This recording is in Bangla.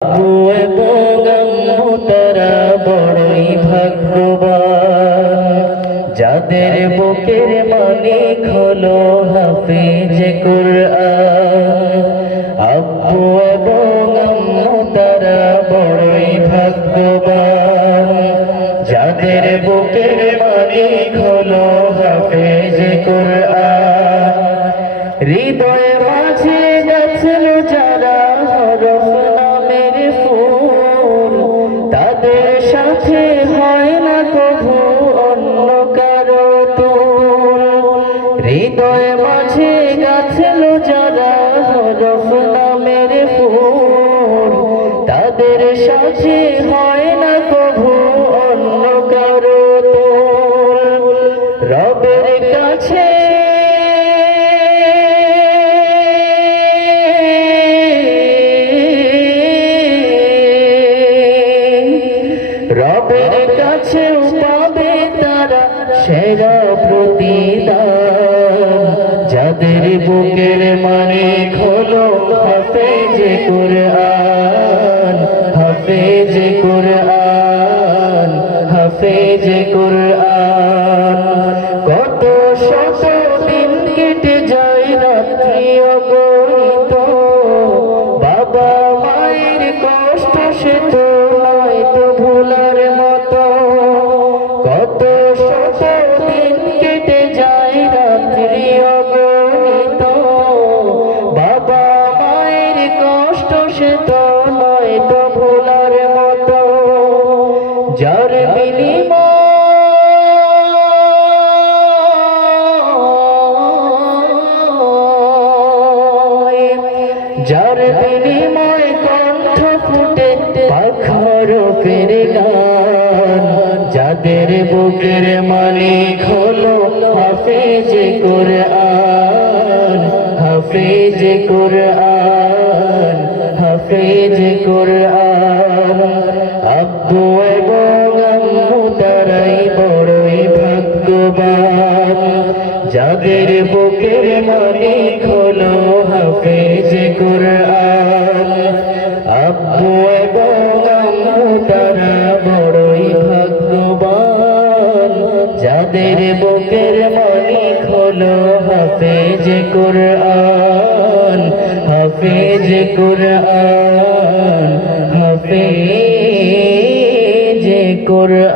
আব্বু এবং আম্মু তারা বড়ই ভাগ্যবান, যাদের বুকের মালিক হলো হাফেজ কুরআন। আব্বু এবং আম্মু তারা বড়ই ভাগ্যবান, যাদের বুকের মালিক হলো হাফেজ কুরআন। হৃদয়ে মাঝে গাছল যারা হরফ নামের ফুল, তাদের সাথে হয় না কভু অন্য কারো তুল। হৃদয়ে মাঝে গাছল যারা হরফ নামের ফুল, তাদের সাথে হয় না কভু অন্য কারো তুল। রবের কাছে রবের কাছেও পাবে তারা সেরা প্রতিদান, যাদের বুকের মালিক হলো হাফেজ কুরআন। হাফেজ কুরআন, হাফেজ কুরআন। কত শত দিন কেটে যায় রাত্রি অগণিত, বাবা মায়ের কষ্ট সে তো নয় তো ভোলার মতো। কত শত দিন কেটে যায় রাত্রি অগণিত, বাবা মায়ের কষ্ট সে তো নয় তো ভোলার মতো। যার যার বিনিময় কণ্ঠ ফুটে পাখর ফেরে গান, যাদের বুকের মালিক হলো হাফেজ কুরআন। হাফেজ কুরআন, হাফেজ কুরআন। আব্বু এবং আম্মু তারাই বড়ই ভাগ্যবান, যাদের বুকের মালিক হলো হাফেজ কুরআন। আব্বু এবং আম্মু তারা বড়ই ভাগ্যবান, যাদের বুকের মালিক হলো হাফেজ কুরআন। হাফেজ কুরআন, হাফেজ কুরআন।